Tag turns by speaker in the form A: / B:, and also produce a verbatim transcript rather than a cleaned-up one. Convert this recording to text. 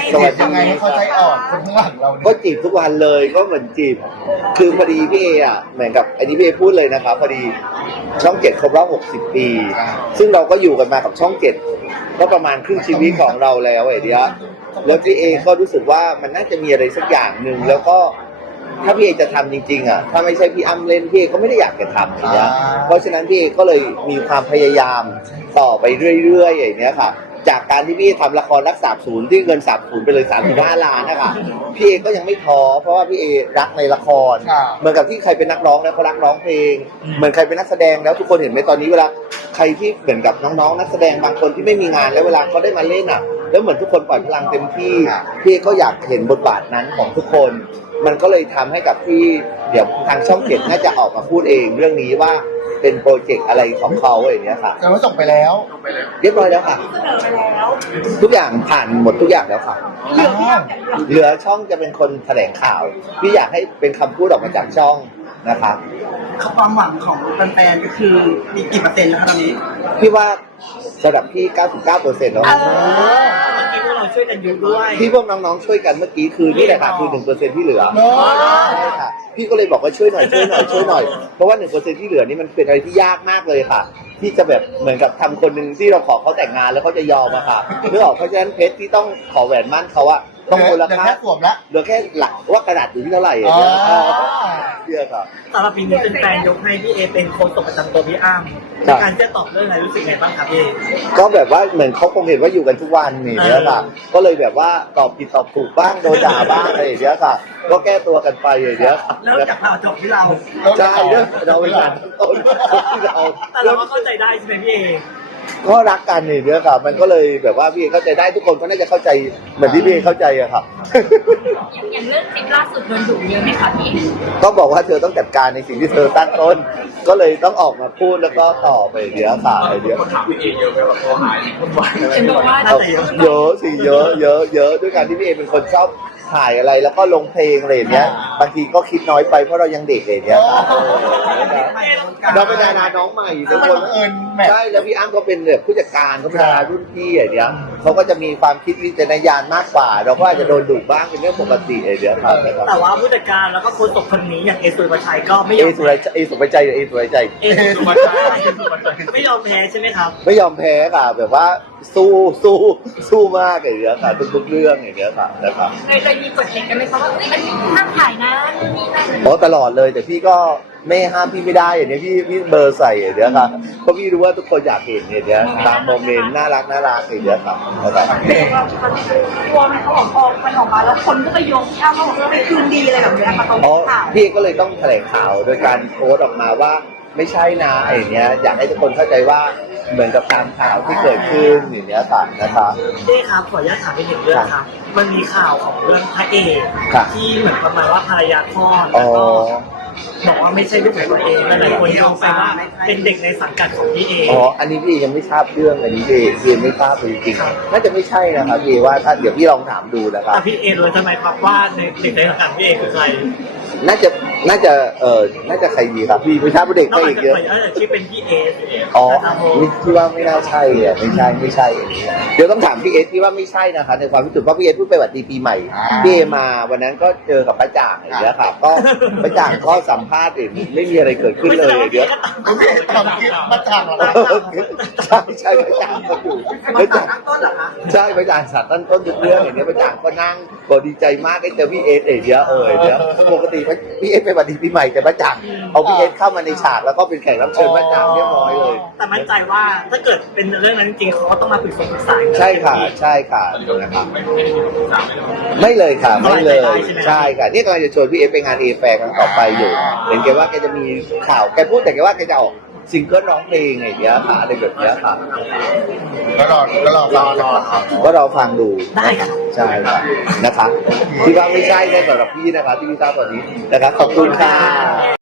A: สวัสดี
B: ยังไงให้เขาใจอ่อนคนข้างหลังเรา
A: ก็
B: เนี่ย
A: จีบทุกวันเลยก็เหมือนจีบคือพอดีพี่เออ่ะเหมือนกับอันนี้พี่เอพูดเลยนะครับพอดีช่องเจ็ดครบรอบหกสิบปี ซึ่งเราก็อยู่กันมากับช่องเจ็ดก็ประมาณครึ่งชีวิตของเราแล้วไอ้เดียแล้วพี่เอก็รู้สึกว่ามันน่าจะมีอะไรสักอย่างหนึ่งแล้วก็ถ้าพี่เอจะทำจริงๆอ่ะถ้าไม่ใช่พี่อ้ำเล่นพี่เอก็ไม่ได้อยากจะทำอย่างเงี้ยเพราะฉะนั้นพี่เอก็เลยมีความพยายามต่อไปเรื่อยๆอย่างเงี้ยค่ะจากการที่พี่ทำละครรักษาศูนย์ที่เงินสามศูนย์ไปเลยสามสิบห้าล้านนะคะพี่เอก็ยังไม่ท้อเพราะว่าพี่เอรักในละครเหมือนกับที่ใครเป็นนักร้องแล้วเขารักร้องเพลงเหมือนใครเป็นนักแสดงแล้วทุกคนเห็นไหมตอนนี้เวลาใครที่เหมือนกับน้องๆนักแสดงบางคนที่ไม่มีงานแล้วเวลาเขาได้มาเล่นอ่ะแล้วเหมือนทุกคนปล่อยพลังเต็มที่พี่เอก็อยากเห็นบทบาทนั้นของทุกคนมันก็เลยทำให้กับพี่เดี๋ยวทางช่องเจ็ดน่าจะออกมาพูดเองเรื่องนี้ว่าเป็นโปรเจกต์อะไรของเขาอย่างเงี้ยค่ะ
B: แต่ว่าส่งไปแล้ว
A: เรียบร้อยแล้วค่ะทุกอย่างผ่านหมดทุกอย่างแล้วค่ะ
B: อ้าว
A: เหลือช่องจะเป็นคนแถลงข่าวพี่อยากให้เป็นคำพูดออกมาจากช่องนะคะ
C: ความหวังของแฟนๆก็คือมีกี่เปอร์เซ็นต์แล้วครับตอนนี้
A: พี่ว่าสำหรับพี่ เก้าสิบเก้าเปอร์เซ็นต์ แล้ว
C: เมื่อกี้พวกเราช่วยกันยุด้วย
A: ที่พวกน้องๆช่วยกันเมื่อกี้คือนี่แหละค่ะคือ หนึ่งเปอร์เซ็นต์ ที่เหลือ
B: เนอะ
A: ใช่ค่ะพี่ก็เลยบอกว่าช่วยหน่อยช่วยหน่อยช่วยหน่อยเพราะว่า หนึ่งเปอร์เซ็นต์ ที่เหลือนี่มันเป็นอะไรที่ยากมากเลยค่ะที่จะแบบเหมือนกับทำคนหนึ่งที่เราขอเขาแต่งงานแล้วเขาจะยอมอะค่ะนึกออกเพราะฉะนั้นเพชรที่ต้องขอแหวนมั่นเขาอะต้องมูล
B: เดี๋ยว
A: ค่า
B: แค่สวมละ
A: เหลือแค่หลักว่ากระดาษอยู่ที่เท่าไหร่
B: อ๋
A: อะ
B: อ
A: เนี่ยเชื่อครับ
C: สำหรับปีนี้เป็นแฟนยกให้พี่เอเป็นโค้ชประจำตัวพี่อ้ำในการจะตอบเรื่องอะไรรู้สึกไงบ้างครับพี่
A: ก็แบบว่าเหมือนเขาคงเห็นว่าอยู่กันทุกวันนี่เนี่ยค่ะก็เลยแบบว่าตอบผิดตอบถูกบ้างโดนด่าบ้างอะไรอย่างเงี้ยค่ะ ก็แก้ตัวกันไปอย่างเงี้ยค่ะ
C: เริ่มจากเราจบที่เรา
A: ใช่เรื่องเราเป็นการต้นที่เรา
C: แต่เราก็เข้าใจได้ใช่ไหมพี่เอ
A: ก็รักกันนี่เนี่ยค่ะมันก็เลยแบบว่าพี่เอเข้าใจได้ทุกคนก็น่าจะเข้าใจเหมือนที่พี่เอเข้าใจอะครับ
D: อย่างเรื่องคลิปล่าสุดโดนดุเยอะไหมคะพี่
A: ก็บอกว่าเธอต้องจัดการในสิ่งที่เธอตั้งต้น ก็เลยต้องออกมาพูดแล้วก็ตอบไปเดี๋ยวค่ะไอเดียว
E: ถามพี่เอเยอะแบบตัวหายทุกวัน
D: เห็นบอกว่า
A: เอาเยอะสิเยอะเยอะเยอะด้วยการที่พี่เอเป็นคนชอบถ่ายอะไรแล้วก็ลงเพลงอะไรอย่างเงี้ยบางทีก็คิดน้อยไปเพราะเรายังเด็กอย่างเงี้ยค่ะเราเป็นดาราน้องใหม่ทุกคน
B: บังเอิญแมท
A: ใช่แล้วพี่อ้ำก็เป็นแบบผู้จัดการเขาเป็นดารารุ่นพี่อย่างเงี้ยเขาก็จะมีความคิดวิจารณญาณมากกว่า เราก็อาจจะโดนดุบ้างเป็นเรื่องปกติอย่างเงี้ยครับ
C: แต่ว่าผู้จัดการแล้วก็โค้ชตกคนนี้อย่างเอสุรชัยก็ไม่ย
A: เอ
C: อม
A: สุรใจเอสุรใจเอสุรใจ
C: เอสุรชัยไม่ยอมแพ้ใช่ไหมครับ
A: ไม่ยอมแพ้ค่ะแบบว่าสู้สู้สู้มากอย่างเงี้ยค่ะทุกๆเรื่องอย่างเงี้ยค่ะนะครับ
D: เคยเคยมีกฎเกณฑ์กันไหมคะว่าเอ้ยมันห้ามถ่ายนะนู่นนี่นั่น
A: เพราะตลอดเลยแต่พี่ก็ไม่ห้ามพี่ไม่ได้อย่างเนี้ยพี่พี่เบอร์ใส่อย่างเนี้ยครับเพราะพี่รู้ว่าทุกคนอยากเห็นอย่างเนี้ยตามโมเมนต์น่ารักน่ารักอย่างเนี้ยครับนะครับ
F: เด็กเรากลัวมันเขาออกออกมันออกมาแล้วคนก็ไปโยงที่อ้าวเขาบอกว่าไปคืนดีอะไรแบบเนี้ยมาตรง
A: อ๋อ
F: ข่าว
A: พี่ก็เลยต้องแถลงข่าวโดยการโพสต์ออกมาว่าไม่ใช่นะอย่างเนี้ยอยากให้ทุกคนเข้าใจว่าเหมือนกับตามข่าวที่เกิดขึ้นอย่างเนี้ยค่ะนะครับ
C: พี่ครับขออนุญาตถามไปหนึ่งเรื่องครับ มันมีข่าวของเรื่องพระเอก
A: ครับ
C: ที่เหมือนประมาณว่าภรรยาคลอด
A: อ๋
C: แล้
A: อ
C: วก็บอกว่าไม่ใช่ลูกของตัวเองหลายๆคนโยงไปว่าเป็นเด็กในสังกัดของพี่เอ
A: อ๋ออันนี้พี่ยังไม่ทราบเรื่องอันนี้พี่พี่ไม่ทราบเลยจริงๆน่าจะไม่ใช่นะครับพี่ว่าถ้าเดี๋ยวพี่ลองถามดูนะครับ
C: แต่พี่เอรู้ใช่ไหมครับว่าในเด็กในสังกัดพี่เอคือใคร
A: น่าจะน่าจะเออน่าจะใครดีครับพี่ไม่ทราบว่าเด็ก
C: นอก
A: ไม่
C: จาก
A: อีกเยอะ
C: ขออนุญาตชื่อเป็นพี่เอ
A: อ๋อ
C: นะครับผม
A: นี่ที่ว่าไม่น่าใช่อ่ะไม่ใช่ไม่ใช่อันนี้เดี๋ยวต้องถามพี่เอสที่ว่าไม่ใช่นะคะในความรู้สึกเพราะพี่เอสเพิ่งไปหวัดดีปีใหม่พี่เอมาวันนั้นก็เจอกับป้าจ่างอย่างเงี้ยค่ะก็ป้าจ่างก็สัมภาษณ์เองไม่มีอะไรเกิดขึ้นเลยเดี๋ยว
B: ความคิดมาจากเหรอ
A: ใช่ใช่ป้าจ่างก็อยู่
C: มา
A: ป้า
C: จา
A: จ่าก ง
C: ตั้งต้นเหรอคะ
A: ใช่ป้าจ่างสารตั้งต้นทุกเรื่องอย่างเงี้ยป้าจ่างก็นั่งบอกดีใจมากได้เจอพี่เอสเอย่างเงี้ยเออเดี๋ยวปกติพี่เอสไปหวัดดีปีใหม่แต่ป้าจ่างเอาพี่เอสเข้ามาในฉากแล้วก็เป็นแขกรับเชิญป้าจ่างเรียบร้อยเลย
C: แต่มั่นใจว่าถ้าเกิดเป็นเรื่องนั้นจริงเขาก็ต้องมาปรึกษาปรึกษากัน
A: ใช่ค่ะใช่ค่ะนะครับ
E: ไม่ไม่ได้มีปรึกษาไม่ได้
A: ไม่เลยค่ะไม่เลยใช่ค่ะนี่กำลังจะชวนพี่เอฟไปงานเอแฟร์ครั้งต่อไปอยู่เห็นแกว่าแกจะมีข่าวแกพูดแต่แกว่าแกจะออกซิงเกิลร้องเพลงอะไรอย่างเงี้ยค่ะอะไรแบบเนี้ยค่ะ
B: แล้วรอแล้วรอรอรอครับ
A: ก็เราฟังดู
C: ได้ค่ะ
A: ใช่ค่ะนะคะที่ว่าไม่ใช่ได้สำหรับพี่นะคะที่พี่ทราบตอนนี้นะครับขอบคุณค่ะ